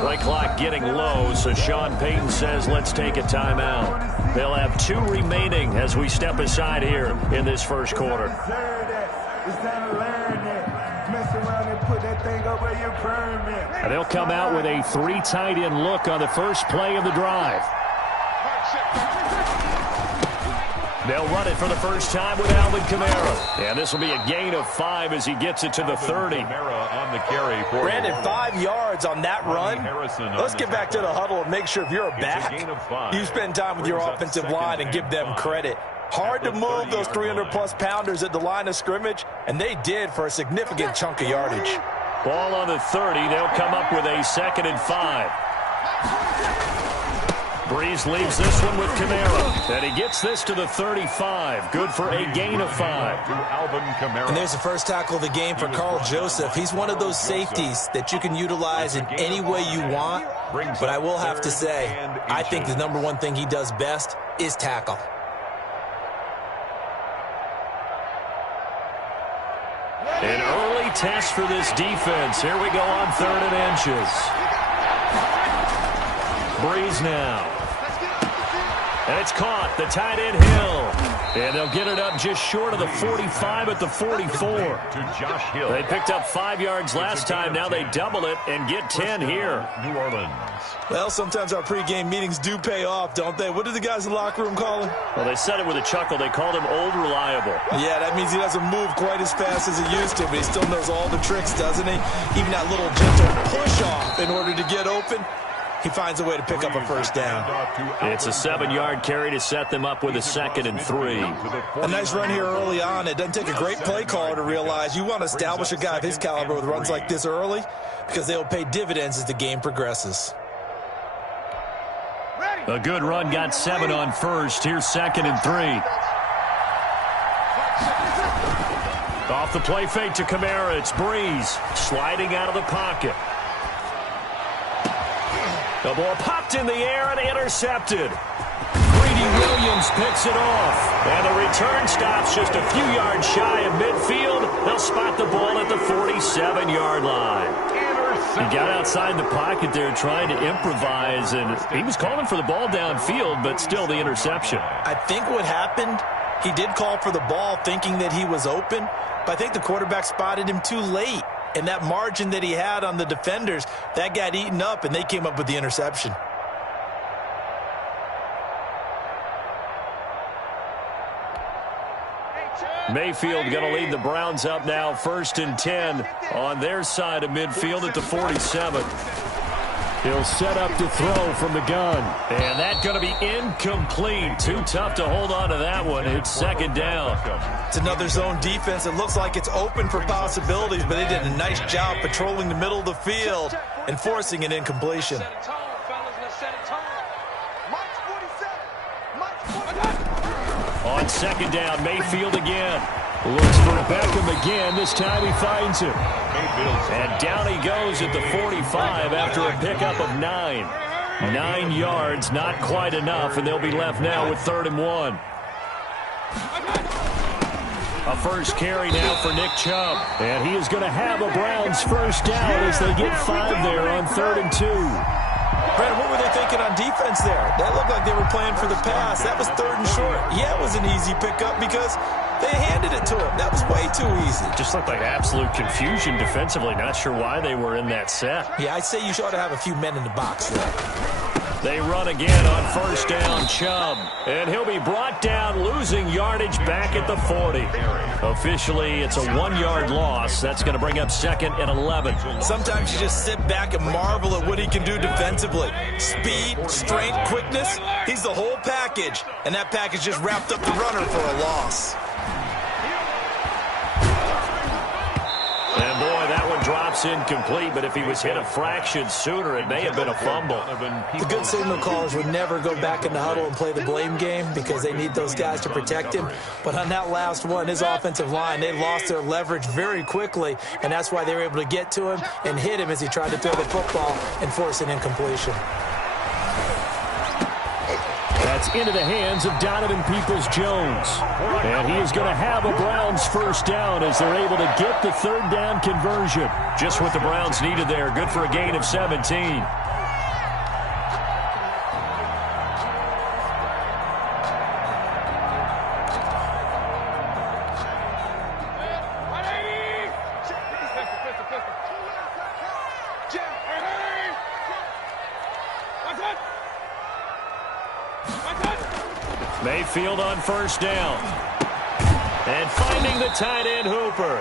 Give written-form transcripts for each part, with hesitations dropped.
Play clock getting low, so Sean Payton says let's take a timeout. They'll have 2 remaining as we step aside here in this first quarter. And they'll come out with a 3 tight end look on the first play of the drive. They'll run it for the first time with Alvin Kamara. And this will be a gain of 5 as he gets it to the 30. On the carry for Brandon, 5 yards on that run. Let's get back to the huddle and make sure if you're a back, you spend time with your offensive line and give them credit. Hard to move those 300-plus pounders at the line of scrimmage, and they did for a significant chunk of yardage. Ball on the 30. They'll come up with a 2nd and 5. Breeze leaves this one with Kamara. And he gets this to the 35. Good for a gain of 5. And there's the first tackle of the game for Carl Joseph. He's one of those safeties that you can utilize in any way you want. But I will have to say, I think the number one thing he does best is tackle. An early test for this defense. Here we go on 3rd and inches. Breeze now. And it's caught. The tight end Hill. And they'll get it up just short of the 45 at the 44. To Josh Hill. They picked up 5 yards last time. Now they double it and get 10 here. New Orleans. Well, sometimes our pregame meetings do pay off, don't they? What do the guys in the locker room call him? Well, they said it with a chuckle. They called him Old Reliable. Yeah, that means he doesn't move quite as fast as he used to, but he still knows all the tricks, doesn't he? Even that little gentle push-off in order to get open. He finds a way to pick up a first down. It's a 7-yard carry to set them up with a 2nd and 3. A nice run here early on. It doesn't take a great play caller to realize you want to establish a guy of his caliber with runs like this early because they will pay dividends as the game progresses. A good run, got 7 on first. Here's 2nd and 3. Off the play fake to Kamara. It's Breeze sliding out of the pocket. The ball popped in the air and intercepted. Greedy Williams picks it off. And the return stops just a few yards shy of midfield. They'll spot the ball at the 47-yard line. He got outside the pocket there trying to improvise, and he was calling for the ball downfield, but still the interception. I think what happened, he did call for the ball thinking that he was open, but I think the quarterback spotted him too late. And that margin that he had on the defenders, that got eaten up, and they came up with the interception. Mayfield going to lead the Browns up now, 1st and 10 on their side of midfield at the 47. He'll set up to throw from the gun. And that's going to be incomplete. Too tough to hold on to that one. It's 2nd down. It's another zone defense. It looks like it's open for possibilities, but they did a nice job patrolling the middle of the field and forcing an incompletion. On 2nd down, Mayfield again. Looks for Beckham again. This time he finds him. And down he goes at the 45 after a pickup of 9. 9 yards, not quite enough, and they'll be left now with 3rd and 1. A first carry now for Nick Chubb. And he is going to have a Browns first down as they get 5 there on 3rd and 2. Brandon, what were they thinking on defense there? That looked like they were playing for the pass. That was 3rd and short. Yeah, it was an easy pickup because they handed it to him. That was way too easy. Just looked like absolute confusion defensively. Not sure why they were in that set. Yeah, I'd say you ought to have a few men in the box there. They run again on 1st down, Chubb. And he'll be brought down, losing yardage back at the 40. Officially, it's a 1-yard loss. That's going to bring up 2nd and 11. Sometimes you just sit back and marvel at what he can do defensively. Speed, strength, quickness. He's the whole package. And that package just wrapped up the runner for a loss. And boy, that one drops incomplete, but if he was hit a fraction sooner, it may have been a fumble. The good signal callers would never go back in the huddle and play the blame game because they need those guys to protect him. But on that last one, his offensive line, they lost their leverage very quickly, and that's why they were able to get to him and hit him as he tried to throw the football and force an incompletion. gets into the hands of Donovan Peoples-Jones. And he is going to have a Browns first down as they're able to get the third down conversion. Just what the Browns needed there. Good for a gain of 17. Mayfield on first down. And finding the tight end Hooper.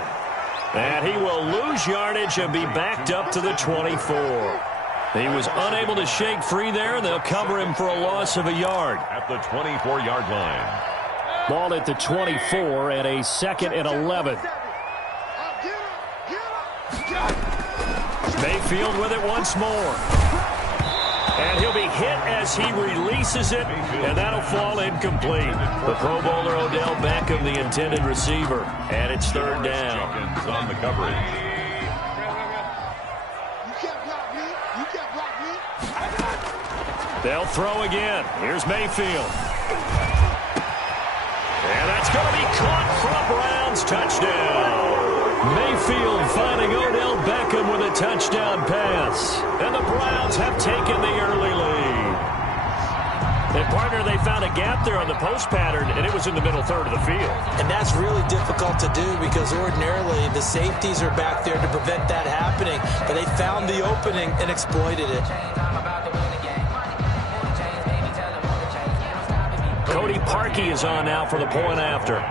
And he will lose yardage and be backed up to the 24. He was unable to shake free there, and they'll cover him for a loss of a yard. At the 24-yard line. Ball at the 24 and a 2nd and 11. Mayfield with it once more. And he'll be hit as he releases it, and that'll fall incomplete. The Pro Bowler Odell Beckham, the intended receiver, and it's third down. Jenkins on the coverage. They'll throw again. Here's Mayfield. And that's going to be caught for a Browns touchdown. Mayfield finding Odell Beckham with a touchdown pass. And the Browns have taken the early lead. And, partner, they found a gap there on the post pattern, and it was in the middle third of the field. And that's really difficult to do because ordinarily the safeties are back there to prevent that happening. But they found the opening and exploited it. Cody Parkey is on now for the point after.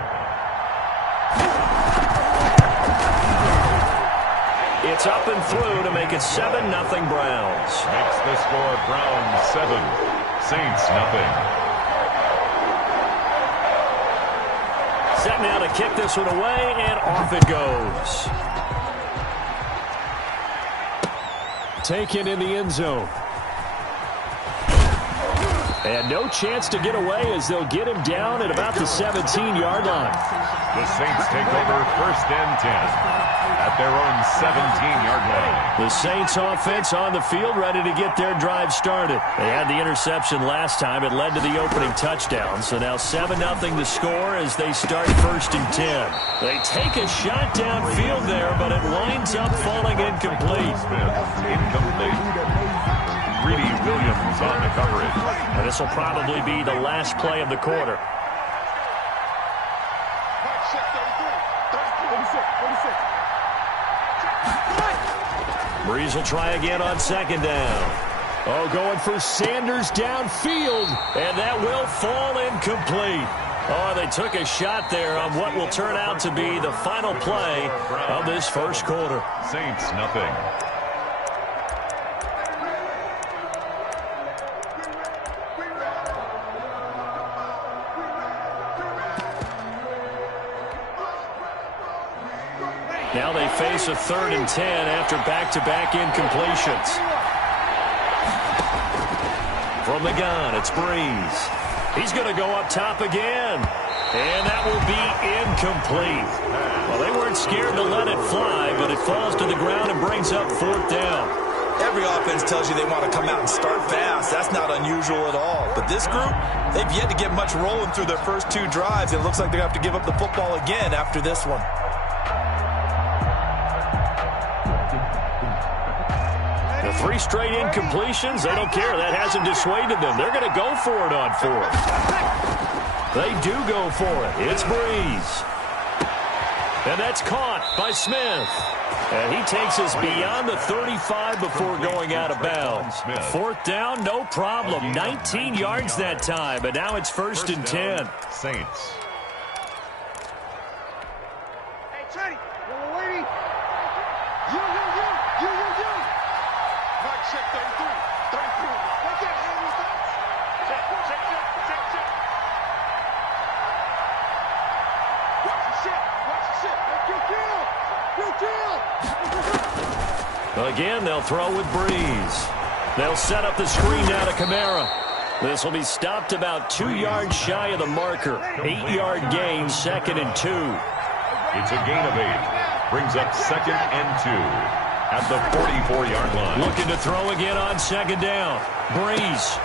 It's up and through to make it 7-0 Browns. Makes the score Browns 7, Saints nothing. Set now to kick this one away, and off it goes. Taken in the end zone. And no chance to get away as they'll get him down at about the 17-yard line. The Saints take over 1st and 10 at their own 17-yard line. The Saints offense on the field ready to get their drive started. They had the interception last time. It led to the opening touchdown. So now 7-0 the score as they start 1st and 10. They take a shot downfield there, but it winds up falling incomplete. Incomplete. Greedy Williams on the coverage. And this will probably be the last play of the quarter. Breeze will try again on 2nd down. Oh, going for Sanders downfield, and that will fall incomplete. Oh, they took a shot there on what will turn out to be the final play of this first quarter. Saints nothing. Now they face a 3rd and 10 after back-to-back incompletions. From the gun, it's Breeze. He's going to go up top again. And that will be incomplete. Well, they weren't scared to let it fly, but it falls to the ground and brings up 4th down. Every offense tells you they want to come out and start fast. That's not unusual at all. But this group, they've yet to get much rolling through their first 2 drives. It looks like they're going to have to give up the football again after this one. The 3 straight incompletions, they don't care. That hasn't dissuaded them. They're going to go for it on 4th. They do go for it. It's Breeze. And that's caught by Smith. And he takes us beyond the 35 before going out of bounds. 4th down, no problem. 19 yards that time, but now it's 1st and 10. Saints. Hey, Teddy, little lady. You. Mike, check 33. 33. Take that hand with that. Check. Watch the shit. Hey, good kill. Again, they'll throw with Breeze. They'll set up the screen now to Kamara. This will be stopped about 2 yards shy of the marker. 8-yard gain, 2nd and 2. It's a gain of 8. Brings up 2nd and 2 at the 44-yard line. Looking to throw again on 2nd down. Breeze.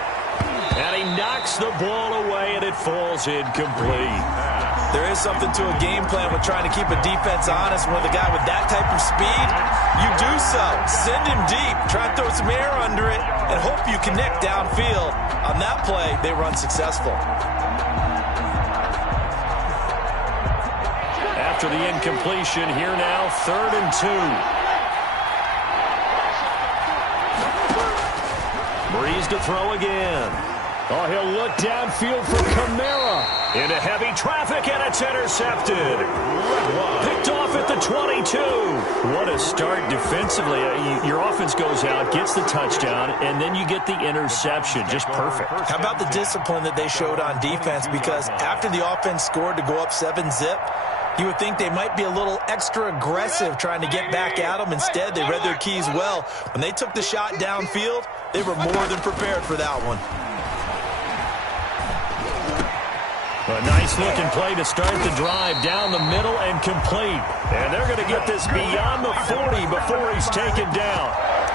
And he knocks the ball away, and it falls incomplete. There is something to a game plan with trying to keep a defense honest. With a guy with that type of speed, you do so. Send him deep, try and throw some air under it, and hope you connect downfield. On that play, they run successful. After the incompletion, here now, 3rd and 2. Breeze to throw again. Oh, he'll look downfield for Kamara. Into heavy traffic, and it's intercepted. Picked off at the 22. What a start defensively. Your offense goes out, gets the touchdown, and then you get the interception. Just perfect. How about the discipline that they showed on defense? Because after the offense scored to go up 7-zip, you would think they might be a little extra aggressive trying to get back at them. Instead, they read their keys well. When they took the shot downfield, they were more than prepared for that one. A nice-looking play to start the drive down the middle and complete. And they're going to get this beyond the 40 before he's taken down.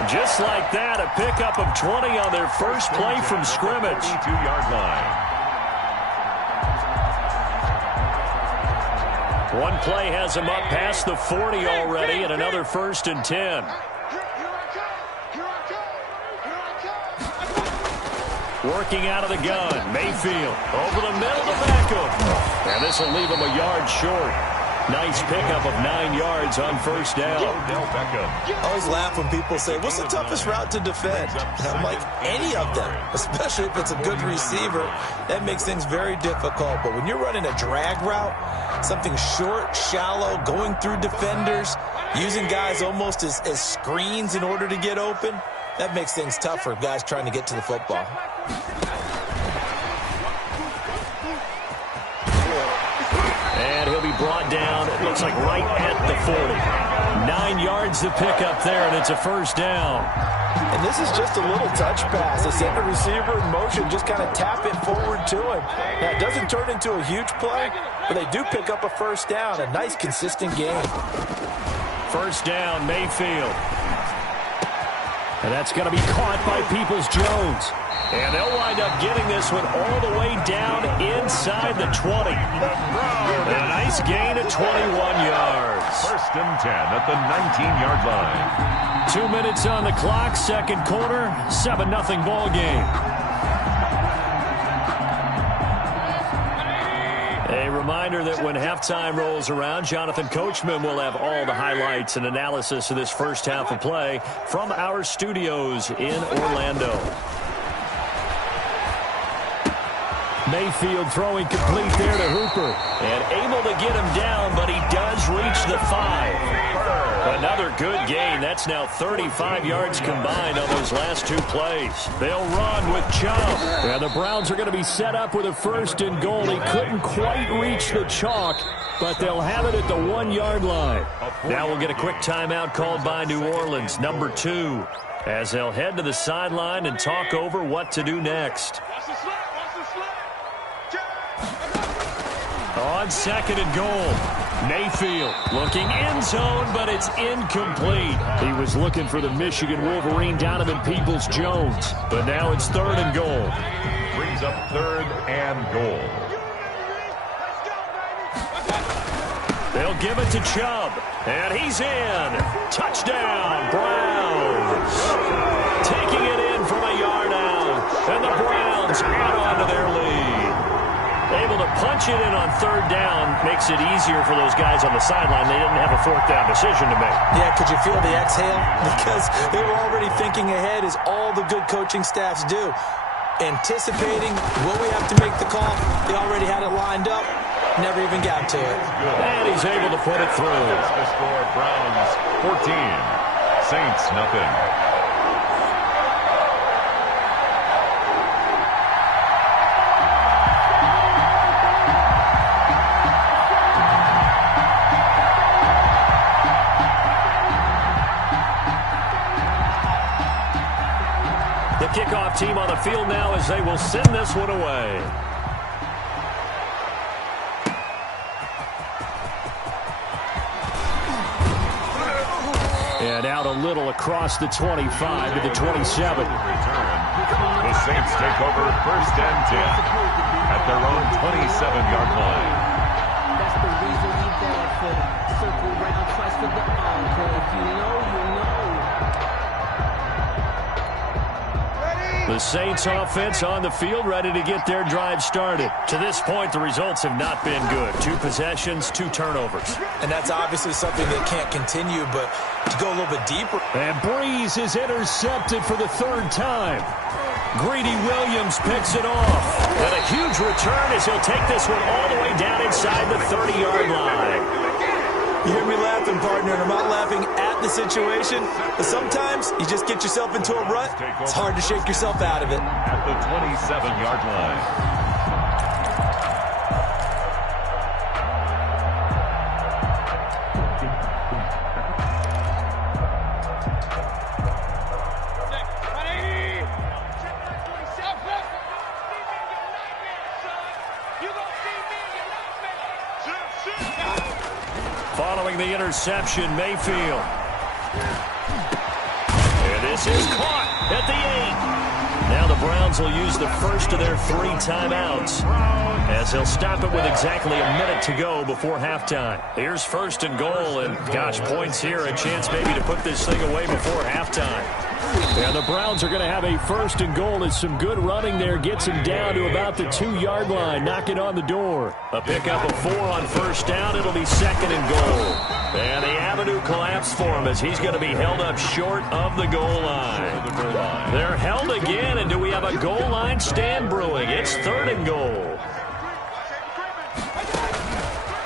Just like that, a pickup of 20 on their first play from scrimmage. 2-yard line. One play has him up past the 40 already, and another 1st and 10. Working out of the gun, Mayfield over the middle to Beckham. And this will leave him a yard short. Nice pickup of 9 yards on 1st down. I always laugh when people say, what's the toughest route to defend? I'm like, any of them, especially if it's a good receiver. That makes things very difficult. But when you're running a drag route, something short, shallow, going through defenders, using guys almost as screens in order to get open, that makes things tough for guys trying to get to the football. And he'll be brought down, it looks like right at the 40. 9 yards to pick up there, and it's a 1st down. And this is just a little touch pass. They send the receiver in motion, just kind of tap it forward to him. Now, it doesn't turn into a huge play, but they do pick up a 1st down. A nice, consistent game. 1st down, Mayfield. And that's going to be caught by Peoples-Jones. And they'll wind up getting this one all the way down inside the 20. A nice gain of 21 yards. 1st and 10 at the 19-yard line. 2 minutes on the clock, 2nd quarter, 7-0 ball game. A reminder that when halftime rolls around, Jonathan Coachman will have all the highlights and analysis of this first half of play from our studios in Orlando. Mayfield throwing complete there to Hooper. And able to get him down, but he does reach the 5. Another good gain. That's now 35 yards combined on those last 2 plays. They'll run with Chubb. And the Browns are going to be set up with a 1st and goal. He couldn't quite reach the chalk, but they'll have it at the 1-yard line. Now we'll get a quick timeout called by New Orleans, number 2, as they'll head to the sideline and talk over what to do next. On 2nd and goal, Mayfield looking end zone, but it's incomplete. He was looking for the Michigan Wolverine, Donovan Peoples-Jones, but now it's 3rd and goal. Brings up 3rd and goal. They'll give it to Chubb, and he's in. Touchdown, Browns. Taking it in from a yard out, and the Browns add on to their lead. Able to punch it in on 3rd down makes it easier for those guys on the sideline. They didn't have a 4th down decision to make. Yeah, could you feel the exhale? Because they were already thinking ahead, as all the good coaching staffs do. Anticipating, will we have to make the call? They already had it lined up. Never even got to it. And he's able to put it through. The score, Browns 14, Saints nothing. The kickoff team on the field now as they will send this one away. And out a little across the 25 to the 27. Return. The Saints take over first and 10 at their own 27-yard line. That's the reason we there for. Circle round twice for the encore. If you know, you know. The Saints offense on the field, ready to get their drive started. To this point, the results have not been good. 2 possessions, 2 turnovers. And that's obviously something that can't continue, but to go a little bit deeper. And Breeze is intercepted for the 3rd time. Greedy Williams picks it off. And a huge return as he'll take this one all the way down inside the 30-yard line. You hear me laughing, partner, and I'm not laughing at the situation, but sometimes you just get yourself into a rut. It's hard to shake yourself out of it. At the 27-yard line. Following the interception, Mayfield. And this is caught at the 8. Now the Browns will use the first of their 3 timeouts as they'll stop it with exactly a minute to go before halftime. Here's 1st and goal, and gosh, points here, a chance maybe to put this thing away before halftime. And the Browns are going to have a 1st and goal as some good running there gets him down to about the 2-yard line, knocking on the door. A pickup of 4 on 1st down. It'll be 2nd and goal. And the avenue collapsed for him as he's going to be held up short of the goal line. They're held again, and do we have a goal line stand brewing? It's 3rd and goal.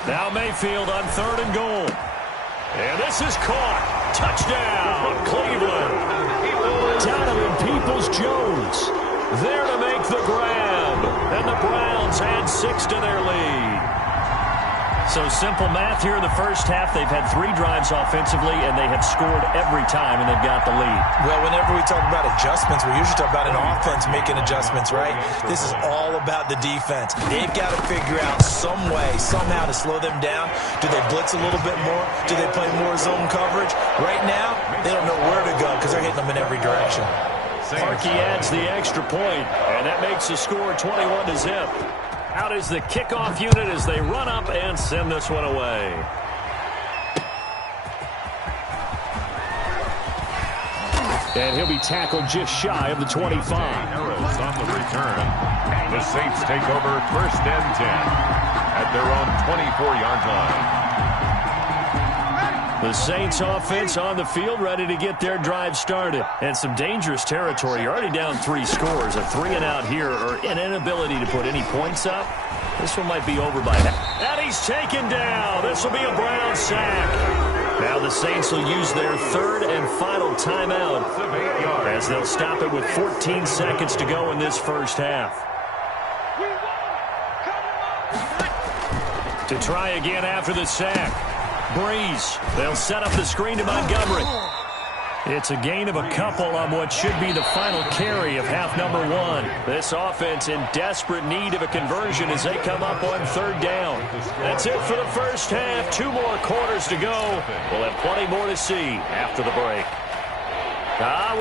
Now Mayfield on 3rd and goal. And this is caught. Touchdown, Cleveland. Donovan Peoples-Jones there to make the grab. And the Browns add 6 to their lead. So simple math here in the first half. They've had 3 drives offensively, and they have scored every time, and they've got the lead. Well, whenever we talk about adjustments, we usually talk about an offense making adjustments, right? This is all about the defense. They've got to figure out some way, somehow to slow them down. Do they blitz a little bit more? Do they play more zone coverage? Right now, they don't know where to go because they're hitting them in every direction. Parkey adds the extra point, and that makes the score 21-0. Out is the kickoff unit as they run up and send this one away. And he'll be tackled just shy of the 25. Arrows on the return. The Saints take over 1st and 10 at their own 24-yard line. The Saints offense on the field, ready to get their drive started. And some dangerous territory. You're already down 3 scores. A 3-and-out here, or an inability to put any points up. This one might be over by half. And he's taken down. This will be a Brown sack. Now the Saints will use their 3rd and final timeout as they'll stop it with 14 seconds to go in this first half. To try again after the sack. Breeze. They'll set up the screen to Montgomery. It's a gain of a couple on what should be the final carry of half number 1. This offense in desperate need of a conversion as they come up on 3rd down. That's it for the first half. 2 more quarters to go. We'll have plenty more to see after the break.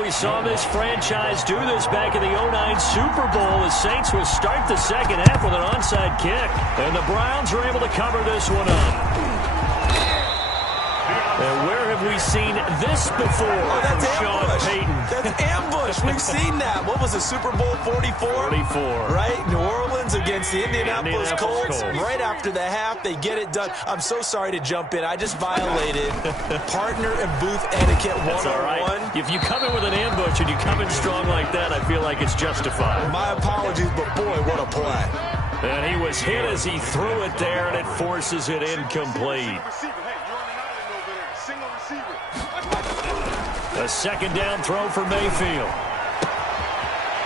We saw this franchise do this back in the 09 Super Bowl. The Saints will start the second half with an onside kick. And the Browns are able to cover this one up. And where have we seen this before? Oh, that's Sean ambush. Payton. That's ambush. We've seen that. What was it, Super Bowl 44? 44. Right? New Orleans against the Indianapolis Colts. Right after the half, they get it done. I'm so sorry to jump in. I just violated partner and booth etiquette 101. That's all right. If you come in with an ambush and you come in strong like that, I feel like it's justified. My apologies, but boy, what a play. And he was hit as he threw it there, and it forces it incomplete. A 2nd down throw for Mayfield.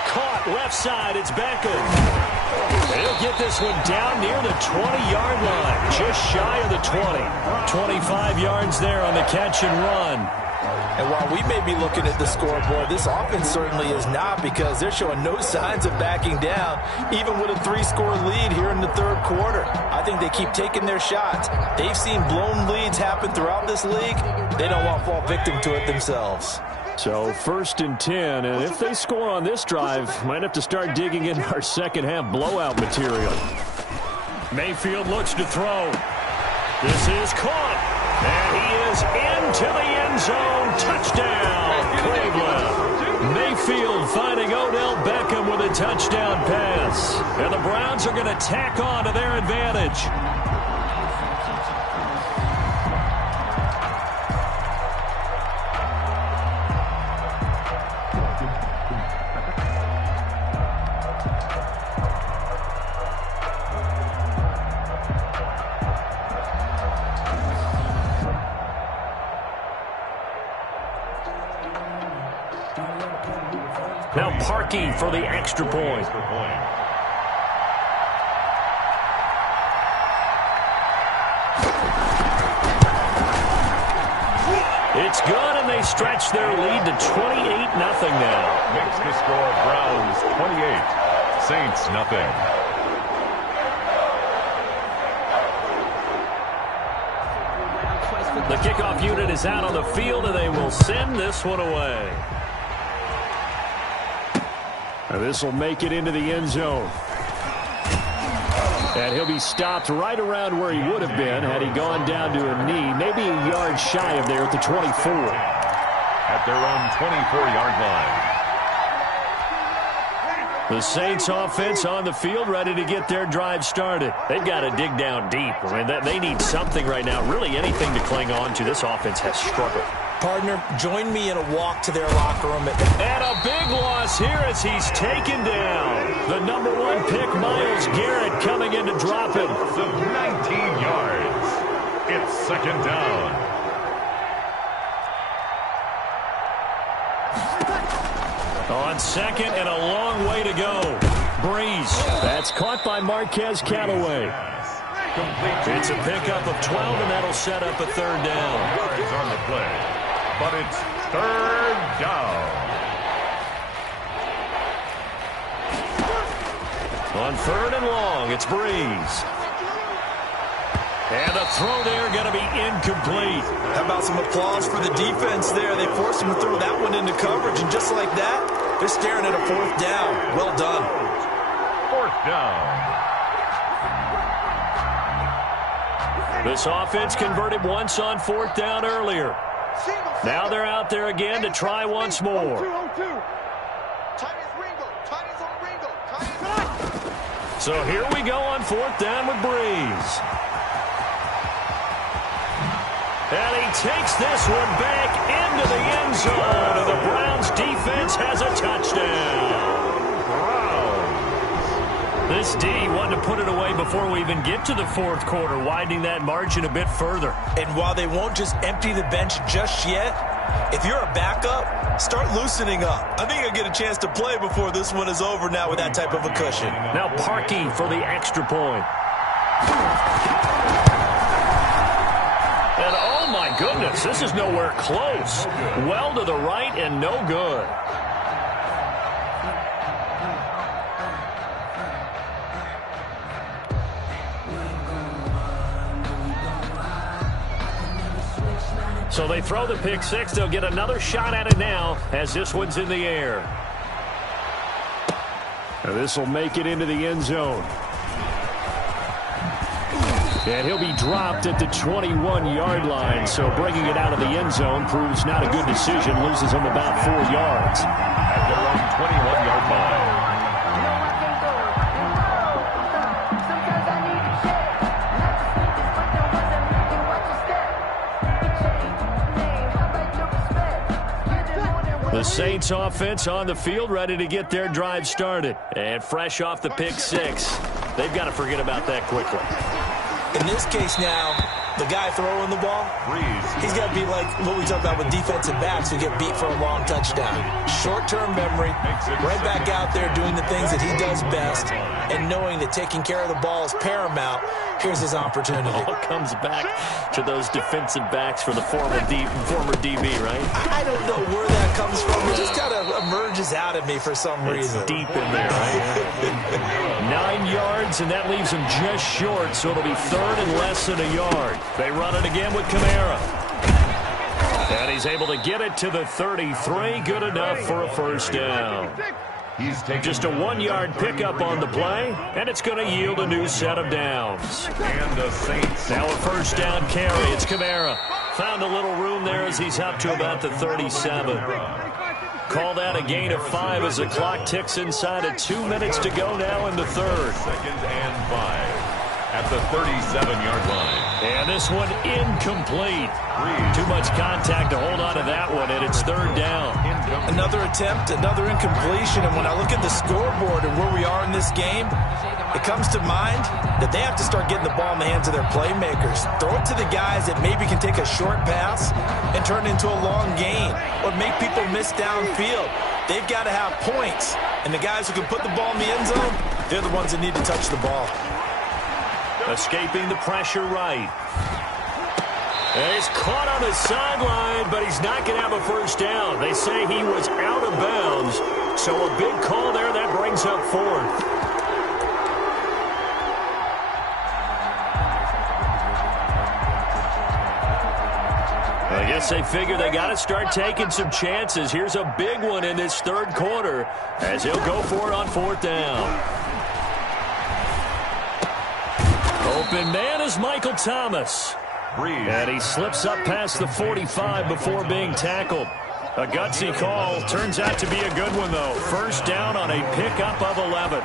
Caught left side. It's Beckham. He'll get this one down near the 20-yard line. Just shy of the 20. 25 yards there on the catch and run. And while we may be looking at the scoreboard, this offense certainly is not, because they're showing no signs of backing down, even with a 3-score lead here in the 3rd quarter. I think they keep taking their shots. They've seen blown leads happen throughout this league. They don't want to fall victim to it themselves. So 1st and 10, and if they score on this drive, might have to start digging in our second half blowout material. Mayfield looks to throw. This is caught, and he is into the end zone. Touchdown, Cleveland. Mayfield finding Odell Beckham with a touchdown pass. And the Browns are going to tack on to their advantage. Now Parkey for the extra point. It's good, and they stretch their lead to 28-0 now. Makes the score Browns 28, Saints nothing. The kickoff unit is out on the field, and they will send this one away. And this will make it into the end zone. And he'll be stopped right around where he would have been had he gone down to a knee, maybe a yard shy of there at the 24. At their own 24-yard line. The Saints offense on the field, ready to get their drive started. They've got to dig down deep. I mean, they need something right now, really anything to cling on to. This offense has struggled. Partner, join me in a walk to their locker room. And a big loss here as he's taken down. The number 1 pick, Myles Garrett, coming in to drop him. Of 19 yards. It's second down. On second and a long way to go. Breeze. That's caught by Marquez Callaway. It's a pickup of 12, and that'll set up a third down. Yards on the play. But it's third down. On 3rd and long, it's Breeze. And the throw there going to be incomplete. How about some applause for the defense there? They forced him to throw that one into coverage, and just like that, they're staring at a 4th down. Well done. 4th down. This offense converted once on 4th down earlier. Now they're out there again to try once more. So here we go on 4th down with Breeze. And he takes this one back into the end zone. And the Browns defense has a touchdown. This D wanted to put it away before we even get to the 4th quarter, widening that margin a bit further. And while they won't just empty the bench just yet, if you're a backup, start loosening up. I think you'll get a chance to play before this one is over now with that type of a cushion. Now Parkey for the extra point. And oh my goodness, this is nowhere close. Well to the right and no good. So they throw the pick six. They'll get another shot at it now as this one's in the air. And this will make it into the end zone. And he'll be dropped at the 21-yard line. So bringing it out of the end zone proves not a good decision. Loses him about 4 yards. At their own 21-yard line. The Saints offense on the field, ready to get their drive started. And fresh off the pick six. They've got to forget about that quickly. In this case now, the guy throwing the ball, he's got to be like what we talk about with defensive backs who get beat for a long touchdown. Short-term memory, right back out there doing the things that he does best, and knowing that taking care of the ball is paramount. Here's his opportunity. It all comes back to those defensive backs for the former DB, right? I don't know where that comes from. It just kind of emerges out of me for some reason. It's deep in there, right? 9 yards, and that leaves him just short, so it'll be third and less than a yard. They run it again with Kamara. And he he's able to get it to the 33. Good enough for a first down. Just a 1-yard pickup on the play, and it's going to yield a new set of downs. And the Saints. Now a first down carry. It's Kamara. Found a little room there as he's up to about the 37. Called out a gain of 5 as the clock ticks inside of 2 minutes to go now in the third. 2nd and 5 at the 37-yard line. And this one incomplete. Too much contact to hold on to that one, and it's third down. Another attempt, another incompletion, and when I look at the scoreboard and where we are in this game, it comes to mind that they have to start getting the ball in the hands of their playmakers. Throw it to the guys that maybe can take a short pass and turn it into a long gain or make people miss downfield. They've got to have points, and the guys who can put the ball in the end zone, they're the ones that need to touch the ball. Escaping the pressure right. And he's caught on the sideline, but he's not going to have a first down. They say he was out of bounds, so a big call there. That brings up fourth. I guess they figure they got to start taking some chances. Here's a big one in this third quarter as he'll go for it on fourth down. Open man is Michael Thomas. And he slips up past the 45 before being tackled. A gutsy call. Turns out to be a good one, though. First down on a pickup of 11.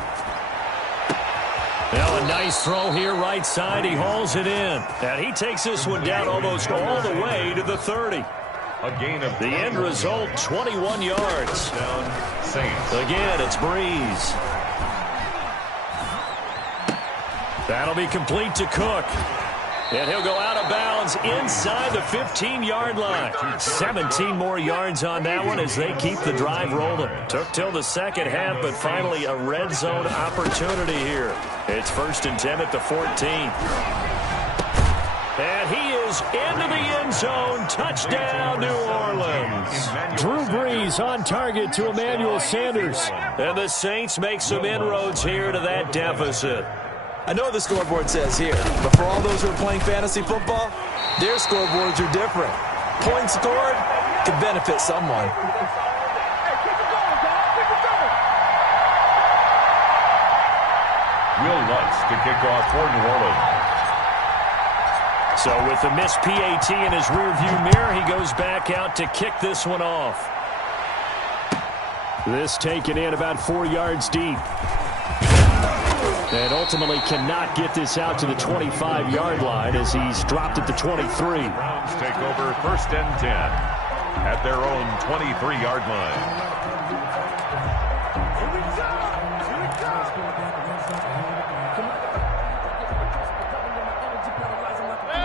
Now a nice throw here right side. He hauls it in. And he takes this one down almost all the way to the 30. A gain of the end result, 21 yards. Down, Saints. Again, it's Breeze. That'll be complete to Cook. And he'll go out of bounds inside the 15-yard line. 17 more yards on that one as they keep the drive rolling. Took till the second half, but finally a red zone opportunity here. It's 1st and 10 at the 14. And he is into the end zone. Touchdown, New Orleans. Drew Brees on target to Emmanuel Sanders. And the Saints make some inroads here to that deficit. I know the scoreboard says here, but for all those who are playing fantasy football, their scoreboards are different. Points scored could benefit someone. Will Lutz to kick off for New Orleans. So with the missed PAT in his rearview mirror, he goes back out to kick this one off. This taken in about 4 yards deep. And ultimately cannot get this out to the 25-yard line as he's dropped at the 23. Browns take over 1st and 10 at their own 23-yard line.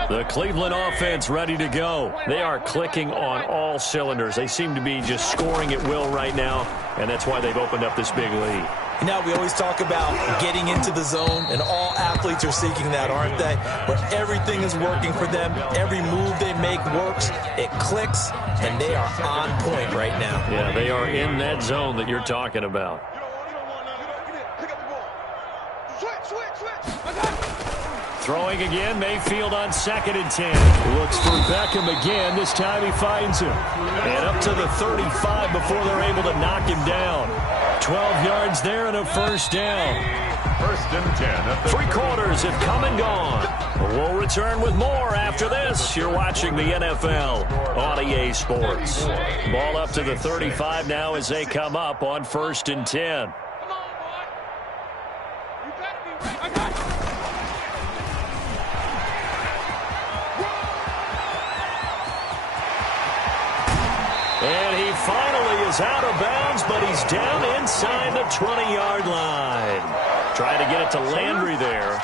The Cleveland offense ready to go. They are clicking on all cylinders. They seem to be just scoring at will right now, and that's why they've opened up this big lead. Now, we always talk about getting into the zone, and all athletes are seeking that, aren't they? Where everything is working for them, every move they make works, it clicks, and they are on point right now. Yeah, they are in that zone that you're talking about. Throwing again, Mayfield on 2nd and 10. Looks for Beckham again. This time he finds him. And up to the 35 before they're able to knock him down. 12 yards there and a first down. 1st and 10. At the 3 quarters have come and gone. We'll return with more after this. You're watching the NFL on EA Sports. Ball up to the 35 now as they come up on 1st and 10. And he finally is out of bounds, but he's down inside the 20-yard line. Trying to get it to Landry there.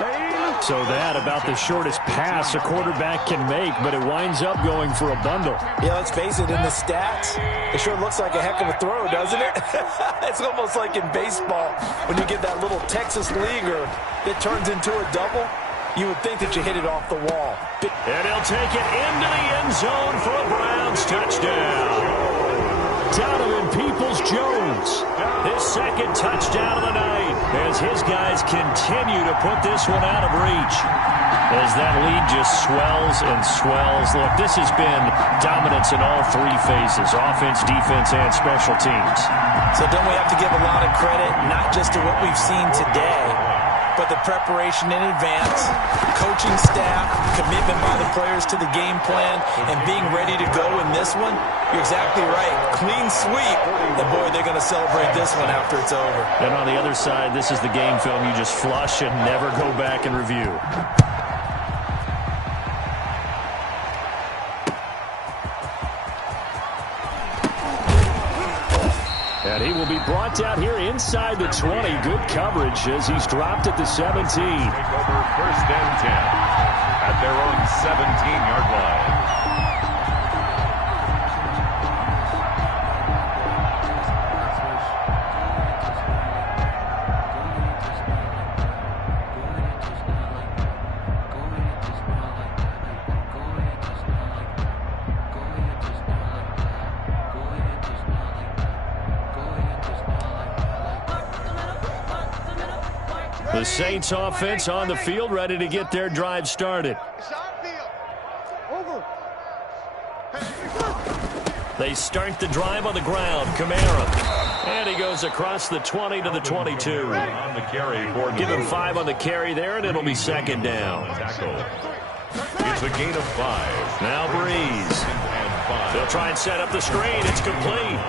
So that about the shortest pass a quarterback can make, but it winds up going for a bundle. Yeah, let's face it, in the stats, it sure looks like a heck of a throw, doesn't it? It's almost like in baseball when you get that little Texas leaguer that turns into a double. You would think that you hit it off the wall. And he'll take it into the end zone for a Browns touchdown. Donovan Peoples-Jones, his 2nd touchdown of the night as his guys continue to put this one out of reach. as that lead just swells and swells. Look, this has been dominance in all three phases, offense, defense, and special teams. So don't we have to give a lot of credit, not just to what we've seen today, but the preparation in advance, coaching staff, commitment by the players to the game plan, and being ready to go in this one? You're exactly right. Clean sweep. And, boy, they're going to celebrate this one after it's over. And on the other side, this is the game film you just flush and never go back and review. And he will be brought down here inside the 20. Good coverage as he's dropped at the 17. Take over 1st and 10 at their own 17-yard line. The Saints offense on the field, ready to get their drive started. They start the drive on the ground. Kamara. And he goes across the 20 to the 22. On the carry for Give him 5 on the carry there, and it'll be 2nd down. It's a gain of 5. Now Breeze. They'll try and set up the screen. It's complete.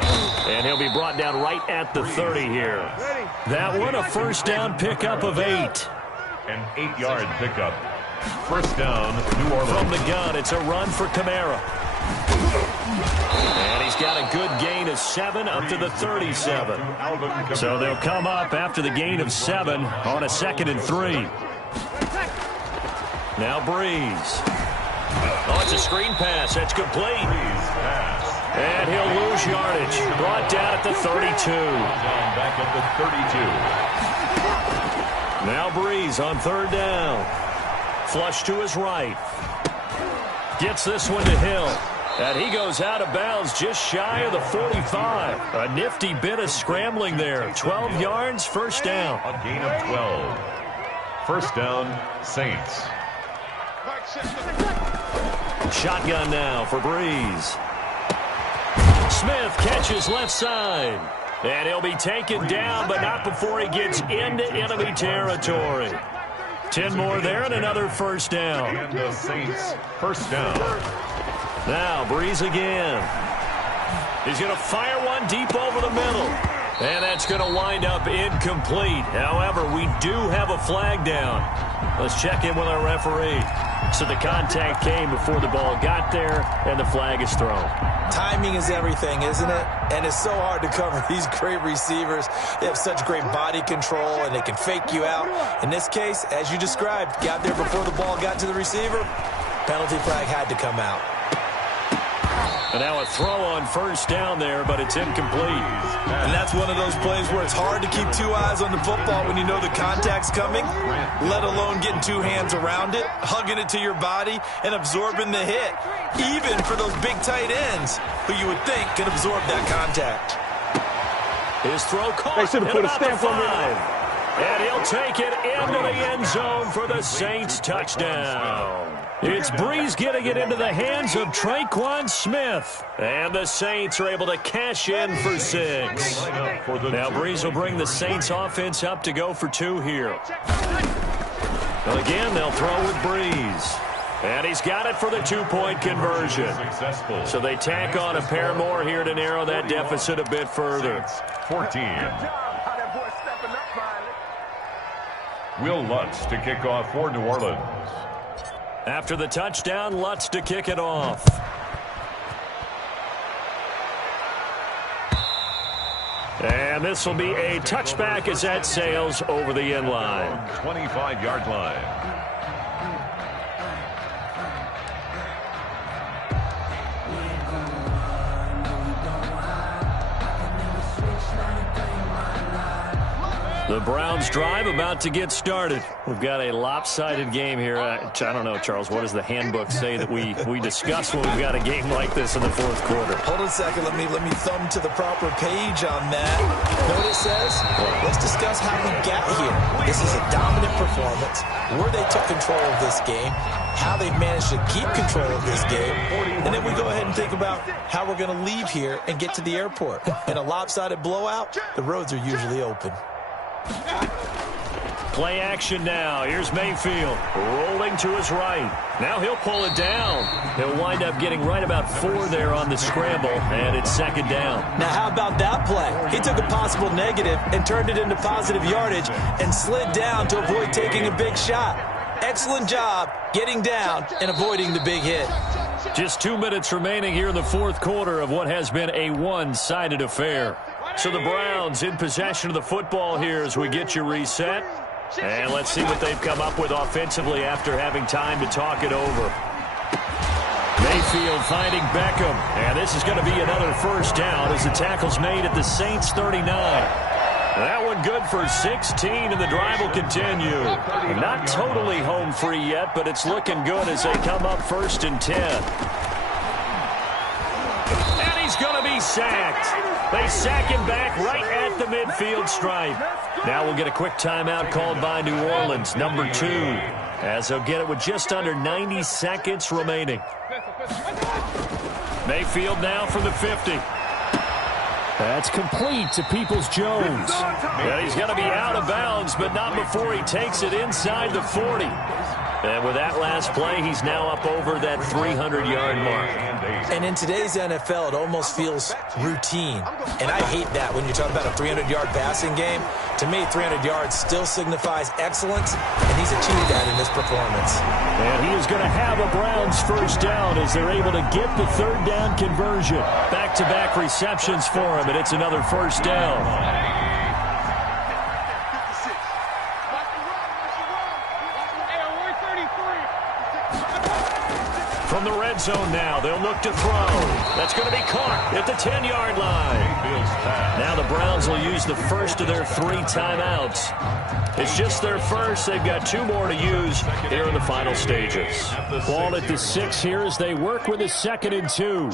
And he'll be brought down right at the 30 here. That one, a 1st down pickup of 8. An 8-yard pickup. 1st down, New Orleans. From the gun, it's a run for Kamara. And he's got a good gain of 7 up to the 37. So they'll come up after the gain of 7 on a 2nd and 3. Now Breeze. Oh, it's a screen pass. That's complete. And he'll lose yardage. Brought down at the 32. Back at the 32. Now Breeze on 3rd down. Flush to his right. Gets this one to Hill. And he goes out of bounds just shy of the 45. A nifty bit of scrambling there. 12 yards, 1st down. A gain of 12. 1st down, Saints. Shotgun now for Breeze. Smith catches left side. And he'll be taken down, but not before he gets into enemy territory. 10 more there and another 1st down. And the Saints, 1st down. Now Breeze again. He's going to fire one deep over the middle. And that's going to wind up incomplete. However, we do have a flag down. Let's check in with our referee. So the contact came before the ball got there, and the flag is thrown. Timing is everything, isn't it? And it's so hard to cover these great receivers. They have such great body control, and they can fake you out. In this case, as you described, got there before the ball got to the receiver. Penalty flag had to come out. And now a throw on 1st down there, but it's incomplete. And that's one of those plays where it's hard to keep 2 eyes on the football when you know the contact's coming, let alone getting 2 hands around it, hugging it to your body, and absorbing the hit, even for those big tight ends who you would think can absorb that contact. His throw caught. They should have put a stamp on it. And he'll take it into the end zone for the Saints touchdown. It's Breeze getting it into the hands of Traquan Smith. And the Saints are able to cash in for 6. Now Breeze will bring the Saints offense up to go for 2 here. Well, again, they'll throw with Breeze. And he's got it for the 2-point conversion. So they tack on a pair more here to narrow that deficit a bit further. 14. Will Lutz to kick off for New Orleans. After the touchdown, Lutz to kick it off. And this will be a touchback as that sails over the end line. 25-yard line. The Browns drive about to get started. We've got a lopsided game here. I don't know, Charles, what does the handbook say that we discuss when we've got a game like this in the fourth quarter? Hold on a second. Let me thumb to the proper page on that. Know what it says? Let's discuss how we got here. This is a dominant performance, where they took control of this game, how they managed to keep control of this game, and then we go ahead and think about how we're going to leave here and get to the airport. In a lopsided blowout, the roads are usually open. Play action now. Here's Mayfield rolling to his right. Now he'll pull it down. He'll wind up getting right about 4 there on the scramble, and it's second down. Now how about that play? He took a possible negative and turned it into positive yardage and slid down to avoid taking a big shot. Excellent job getting down and avoiding the big hit. Just 2 minutes remaining here in the fourth quarter of what has been a one-sided affair. So the Browns in possession of the football here as we get you reset. And let's see what they've come up with offensively after having time to talk it over. Mayfield finding Beckham. And this is going to be another first down as the tackle's made at the Saints 39. That one good for 16, and the drive will continue. Not totally home free yet, but it's looking good as they come up 1st and 10. And he's going to be sacked. They sack him back right at the midfield stripe. Now we'll get a quick timeout called by New Orleans, number 2, as they'll get it with just under 90 seconds remaining. Mayfield now from the 50. That's complete to Peoples-Jones. And he's going to be out of bounds, but not before he takes it inside the 40. And with that last play, he's now up over that 300-yard mark. And in today's NFL, it almost feels routine. And I hate that when you're talking about a 300-yard passing game. To me, 300 yards still signifies excellence, and he's achieved that in this performance. And he is going to have a Browns first down as they're able to get the third down conversion. Back-to-back receptions for him, and it's another first down. From the red zone now, they'll look to throw. That's going to be caught at the 10-yard line. Now the Browns will use the first of their 3 timeouts. It's just their first. They've got 2 more to use here in the final stages. Ball at the 6 here as they work with a 2nd and 2.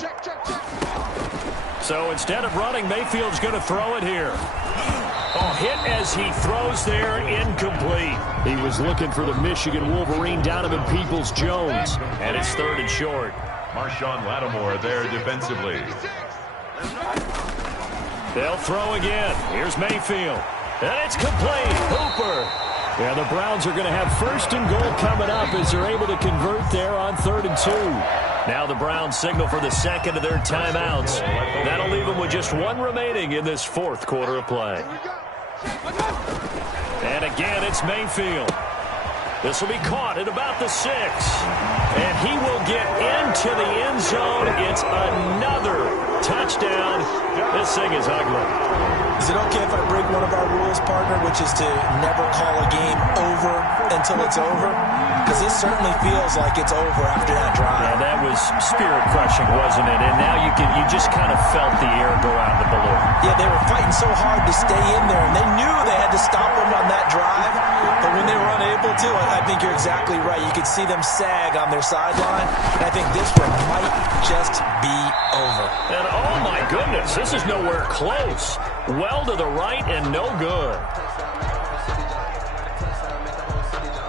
So instead of running, Mayfield's going to throw it here. Oh, hit as he throws there, incomplete. He was looking for the Michigan Wolverine, Donovan Peoples-Jones. And it's 3rd and short. Marshawn Lattimore there defensively. They'll throw again. Here's Mayfield. And it's complete. Hooper. Yeah, the Browns are going to have 1st and goal coming up as they're able to convert there on 3rd and 2. Now the Browns signal for the 2nd of their timeouts. That'll leave them with just 1 remaining in this 4th quarter of play. And again, it's Mayfield. This will be caught at about the 6. And he will get into the end zone. It's another touchdown. This thing is ugly. Is it okay if I break one of our rules, partner, which is to never call a game over until it's over? Because this certainly feels like it's over after that drive. Yeah, that was spirit-crushing, wasn't it? And now you just kind of felt the air go out of the balloon. Yeah, they were fighting so hard to stay in there, and they knew they had to stop them on that drive. But when they were unable to, I think you're exactly right. You could see them sag on their sideline, and I think this one might just be over. And oh my goodness, this is nowhere close. Well to the right and no good.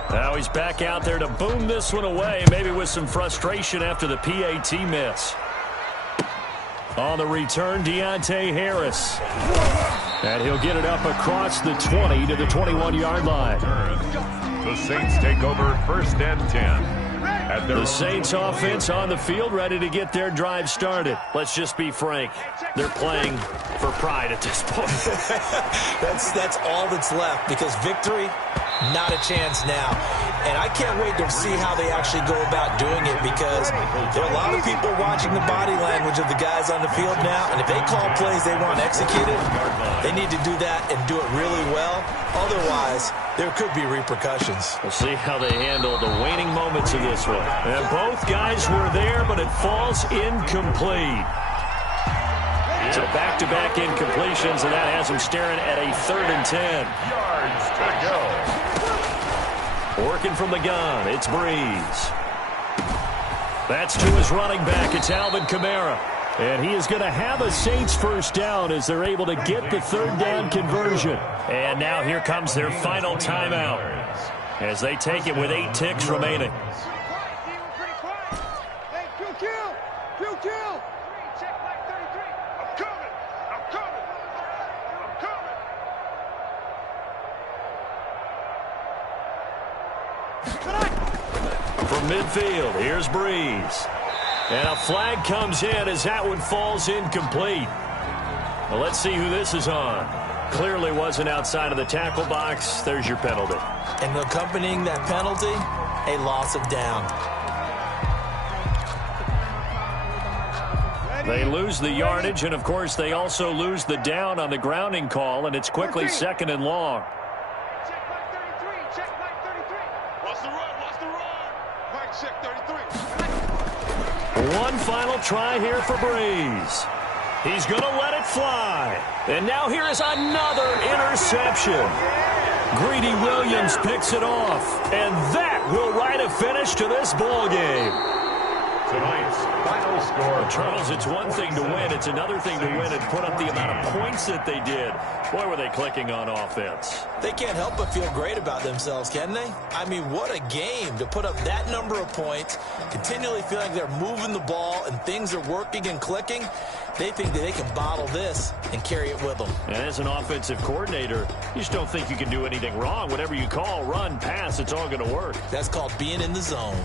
Now he's back out there to boom this one away, maybe with some frustration after the PAT miss. On the return, Deontay Harris. And he'll get it up across the 20 to the 21-yard line. The Saints take over 1st and 10. The Saints offense on the field, ready to get their drive started. Let's just be frank. They're playing for pride at this point. That's all that's left, because victory, not a chance now. And I can't wait to see how they actually go about doing it, because there are a lot of people watching the body language of the guys on the field now, and if they call plays they want executed, they need to do that and do it really well. Otherwise, there could be repercussions. We'll see how they handle the waning moments of this one. And both guys were there, but it falls incomplete. So back-to-back incompletions, and that has him staring at a 3rd and 10. Yards to go. Working from the gun, it's Breeze. That's to his running back. It's Alvin Kamara. And he is going to have a Saints first down as they're able to get the 3rd down conversion. And now here comes their final timeout as they take it with 8 ticks remaining. From midfield, here's Breeze. And a flag comes in as that one falls incomplete. Well, let's see who this is on. Clearly wasn't outside of the tackle box. There's your penalty. And accompanying that penalty, a loss of down. They lose the yardage, and, of course, they also lose the down on the grounding call, and it's quickly 2nd and long. Check back 33. Check back 33. Watch the run. Watch the run. Mike, check 33. One final try here for Breeze. He's going to let it fly. And now here is another interception. Greedy Williams picks it off. And that will write a finish to this ball game. Tonight's final score. Charles, it's one thing to win. It's another thing to win and put up the amount of points that they did. Boy, were they clicking on offense. They can't help but feel great about themselves, can they? I mean, what a game to put up that number of points, continually feeling like they're moving the ball and things are working and clicking. They think that they can bottle this and carry it with them. And as an offensive coordinator, you just don't think you can do anything wrong. Whatever you call, run, pass, it's all going to work. That's called being in the zone.